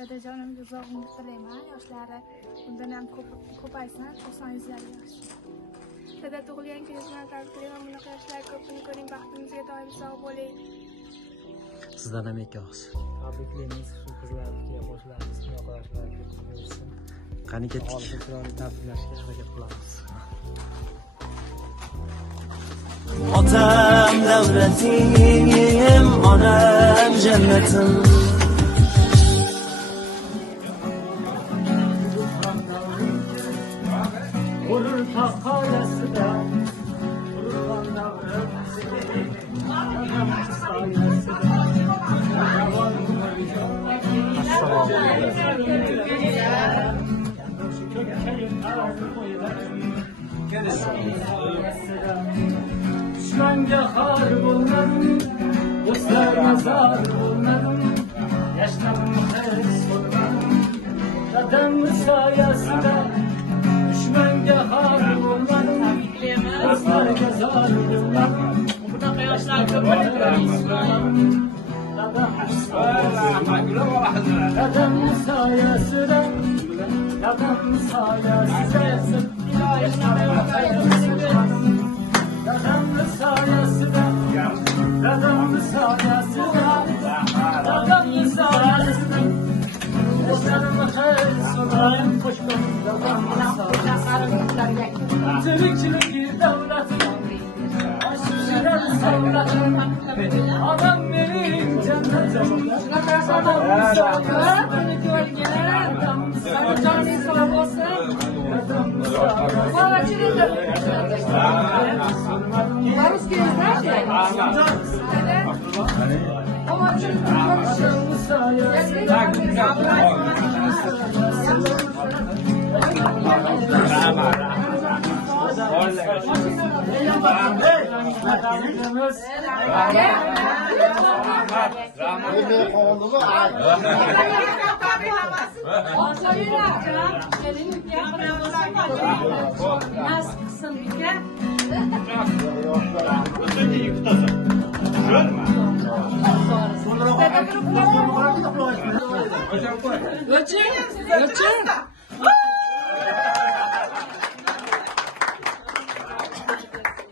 Dadajonimga uzoq umr tilayman. Yoshlari undan ham ko'paysin, 90-100 yosh. Dada tug'ilgan kuningizni tabriklayman. Bunaqa yoshlar ko'pini ko'ring, baxtimizga doim sog' bo'ling. Sizdan ham ikki og'iz. Tabriklaymiz shu qizlarga, yoshlarimiz shunaqa yoshlarga ko'paysin. Qani ketdik. Hozir chiroyli tabriklashga harakat qilamiz. Otam davlatim, onam jannatim. Olur taqoyasida, urgan davrim, düşmanga xor bo'lmadim, do'stlarga zor bo'lmadim, yashlarim his bo'lmadim, dadamning soyasida. Düşmanga xor bo'lmadim, do'stlarga zor bo'lmadim, bunaqa yoshlar ko'payib dadamning soyasida, dadamning soyasida, dadamning sayesinde, dadamning sayesinde, dadamning sayesinde, yaşlarımı her sorayım, hoş bulduk dadamning sayesinde. Tirikçilik devletim, aşırı savladım, adam benim cennetim, adamın sayesinde, adamın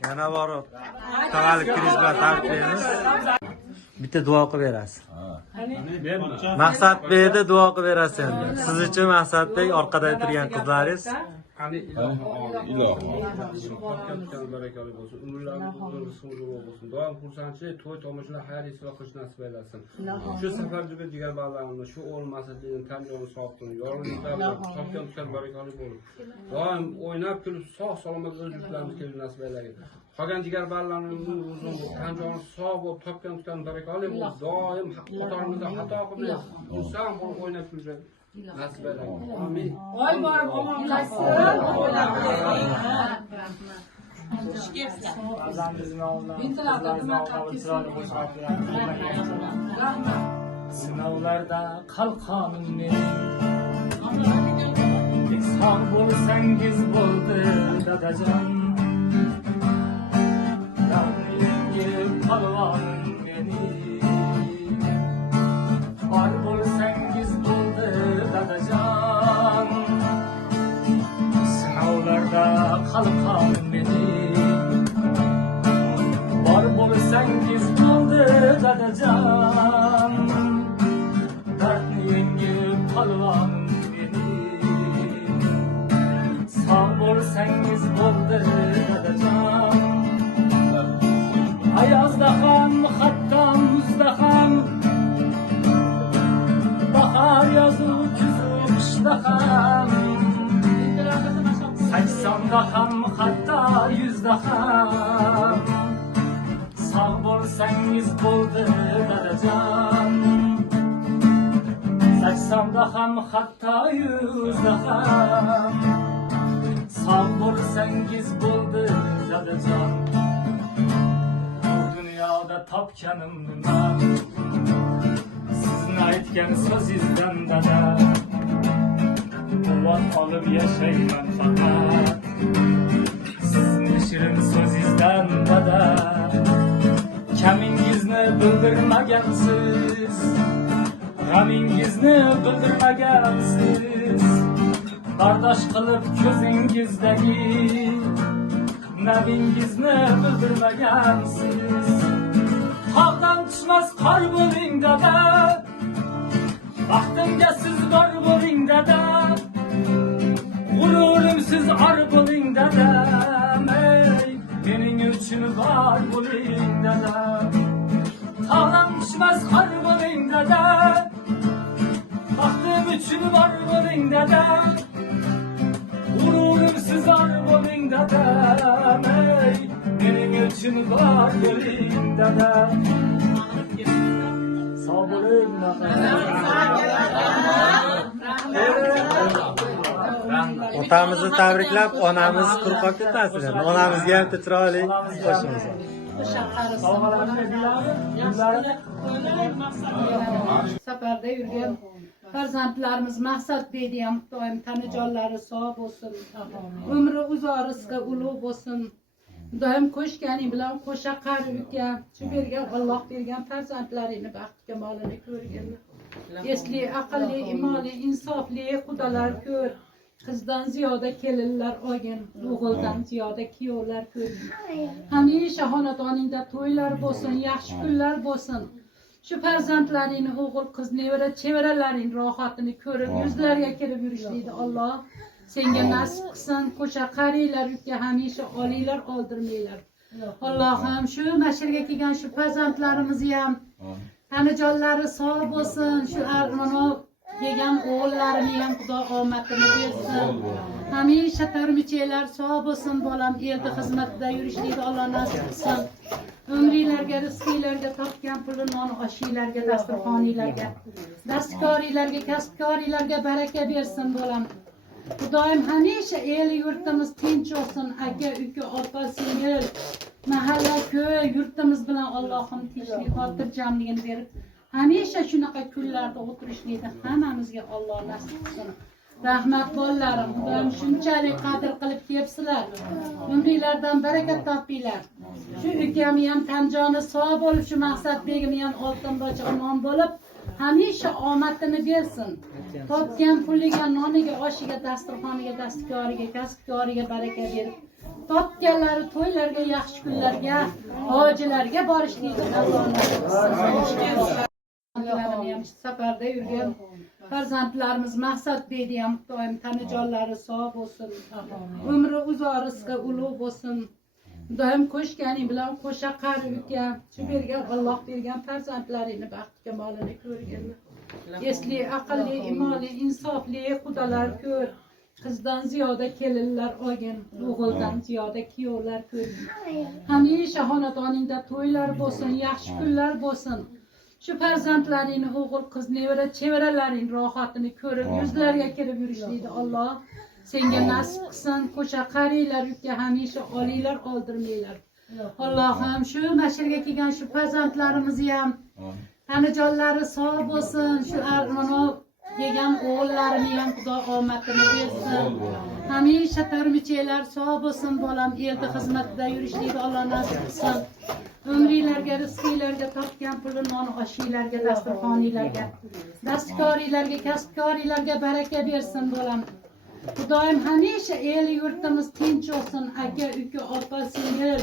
Yana borib tavallud kuningiz bilan tabriklaymiz. Bitta duo qilib berasiz. Maqsadbekni duo qilib berasiz endi. Siz uchun Maqsadbek orqada turgan qizlaringiz. barakali bo'lsin, umrlaringiz uzun, rizqingiz ulug' bo'lsin. Doim xursandchilik, to'y tomoshalar xayr-isro qilish nasib aylasin. Shu safar jigar balalarni, shu o'lmasligini tanlovni sog'sin. Yoringizda topgan tutgan barakali bo'lsin. Doim o'ynab kulib, sog' salomat o'z yurtlarimizga kelib nasib aylasin. Qolgan jigar balalarning uzun, tanjoni sog' bo'lib, topgan tutgan barakali bo'lsin. Doim qatorimizda xato qilmaysiz. Inson bo'lib o'ynab kulishadi. Nasib aylasin. Amin. Voy borib omonlashsin. Sınavlarda kalkanım benim, sağ bo'lsangiz bo'ldi dadajon. Yengil palvonim benim, bor bo'lsangiz bo'ldi dadajon. Sınavlarda kalkanım benim, bor bo'lsangiz bo'ldi dadajon. Dardni yengil palvonim benim, sog' bo'lsangiz bo'ldi dadajon. Ayazda ham, hatto muzda ham, bahar, yozu, kuzu, qishda ham, 80da ham, hatto 100da ham, sog' bo'lsangiz bo'ldi dadajon. 80da ham, hatto 100da ham, sog' bo'lsangiz bo'ldi dadajon. Dünyada topkanım nima, sizni aytgan so'zingizdan dada, quvvat olib yashayman faqat. Sizni shirin so'zingizdan dada, kamingizni bildirmagansiz, G'amingizni bildirmagansiz, bardosh qilib ko'zingizdagi nabingizni bildirmagansiz. Tog'dan tushmas qor bo'ling dada, baxtimga siz bor bo'ling dada, g'ururimsiz or bo'ling dada, mening uchun bor bo'ling dada. Tog'dan tushmas qor bo'ling dada, baxtim uchun bor bo'ling dada, g'ururimsiz or bo'ling dada, mening uchun bor bo'ling dada. Sog' bo'ling Otamizni tabriklab, onamiz quruq qolib ketmasizlar. Onamizga ham chiroyli qo'shimiz bor. Safarda yurgan farzandlarimiz Maqsad deydi ham doim tanajonlari sog' bo'lsin. Umri uzoq, rizqi ulug' bo'lsin. Doim qo'shganing bilan qo'sha qari uka, shu bergan Alloh bergan farzandlaringni baxt kamolini ko'rginlar. Esli, aqlli, imonli, insofli xudolar ko'r. Qizdan ziyoda kelinlar olgin, o'g'ildan ziyoda kuyovlar ko'rgin. Hamisha xonadoningda to'ylar bo'lsin, yaxshi kunlar bo'lsin. Shu farzandlaringni, o'g'il, qiz, nevara, chevaralaring rohatini ko'rib, yuzlarga kirib yurishlaydi Alloh. Senga nasib qilsin, qo'sha qariylar, yurtga hamisha oliylar, oldirmanglar. Allohim shu nashrga kelgan shu farzandlarimizni ham tanajonlari sog' bo'lsin, shu armono degan o'g'illarini ham Xudo omadini bersin. Hamisha turmuchinglar sog' bo'lsin, bolam, elda xizmatida yurishlikni Alloh nasib qilsin. Umringlarga, rizqinglarga, topgan puli non oshinglarga, dasturxoninglarga, dastkoringlarga, kasbkoringlarga baraka bersin, bolam. Xudoyim hamisha el yurtimiz tinch olsin, aka, uka, opa, singil, mahalla, ko'y yurtimiz bilan Allohim tinchlik, xotirjamligini berib, hamisha shunaqa kunlarda o'tirishlikni hammamizga Alloh nasib qilsin. Rahmat bolalarim, Xudoyim shunchalik qadr qilib kelibsizlar. Umringlardan baraka topinglar. Shu ukam ham tanjoni sog' bo'lib, shu Maqsad begim ham oltinbochi omon bo'lib, hamisha omadini bersin. Topgan puliga, noniga, oshiga, dasturxoniga, dastkoriga, kasbkoriga baraka berib, topganlari to'ylarga, yaxshi kunlarga, hojilarga borishlikni Alloh nasib qilsin. Safarda yurgan farzandlarimiz Maqsad deydi ham doim tanajonlari sog' bo'lsin. Umri uzoq, rizqi ulug' bo'lsin. Doim qo'shganing bilan qo'sha qari uka, shu bergan Alloh bergan farzandlaringni baxt kamolini ko'rginlar. Esli, aqlli, imonli, insofli xudolar ko'r. Qizdan ziyoda kelinlar olgin, o'g'ildan ziyoda kuyovlar ko'rgin. Hamisha xonadoningda to'ylar bo'lsin, yaxshi kunlar bo'lsin. Shu farzandlaringni, o'g'il, qiz, nevara, chevaralaring rohatini ko'rib, yuzlarga kirib yurishlikni Alloh senga nasib qilsin. Qo'sha qariylar, yurtga hamisha oliylar, oldirmanglar. Allohim shu nashrga kelgan shu farzandlarimizni ham tanajonlari sog' bo'lsin, shu armono degan o'g'illarini ham Xudo omadini bersin. Hamisha turmuchinglar sog' bo'lsin, bolam, elda xizmatida yurishlikni Alloh nasib qilsin. Umringlarga, rizqinglarga, topgan puli non oshinglarga, dasturxoninglarga, dastkoringlarga, kasbkoringlarga baraka bersin, bolam. Xudoyim hamisha el yurtimiz tinch olsin, aka, uka, opa, singil,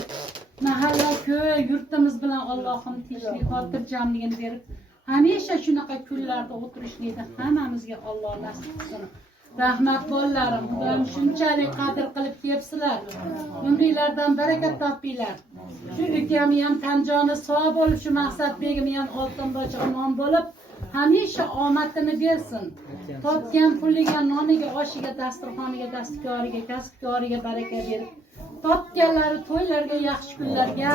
mahalla, ko'y yurtimiz bilan Allohim tinchlik, xotirjamligini berib, hamisha shunaqa kunlarda o'tirishlikni hammamizga Alloh nasib qilsin. Rahmat bolalarim, Xudoyim shunchalik qadr qilib kelibsizlar. Umringlardan baraka topinglar. Shu ukam ham tanjoni sog' bo'lib, shu Maqsad begim ham oltinbochi omon bo'lib, hamisha omadini bersin. Topgan puliga, noniga, oshiga, dasturxoniga, dastkoriga, kasbkoriga baraka berib, topganlari to'ylarga, yaxshi kunlarga,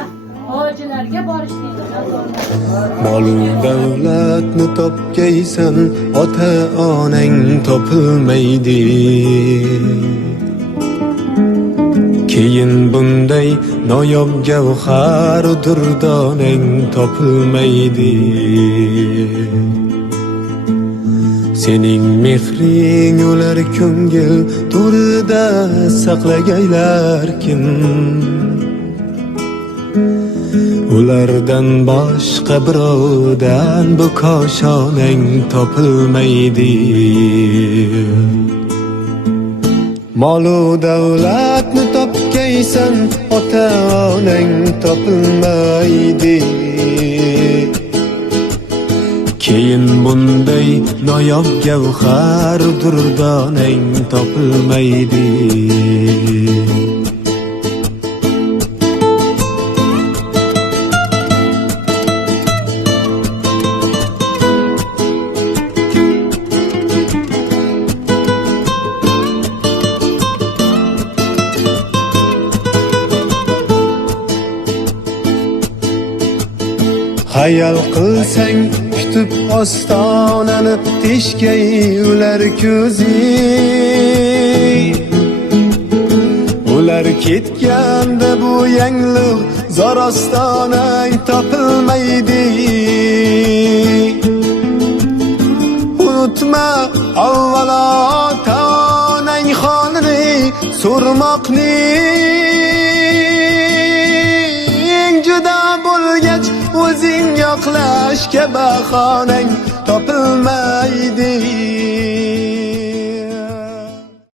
hojilarga borishlikni Alloh nasib qilsin. Mol davlatni topgaysan, ota onang topilmaydi. Keyin bunday noyob gavhar durdonang topilmaydi. Sening mehring ular ko'ngil to'rida saqlagaylar kim? ulardan boshqa birovdan bu koshonang topilmaydi. Molu davlatni topgaysan, ota-onang topilmaydi. Keyin bunday noyob gavhar durdonang topilmaydi. Hayal qilsang kutib ostonani, teshgay ular ko'zi. Ular ketganda bu yangliq zor ostonang topilmaydi. Unutma avvalo ota-onang holini so'rmoqning, juda bo'lgach o'zing yoqlashga bahonang topilmaydi.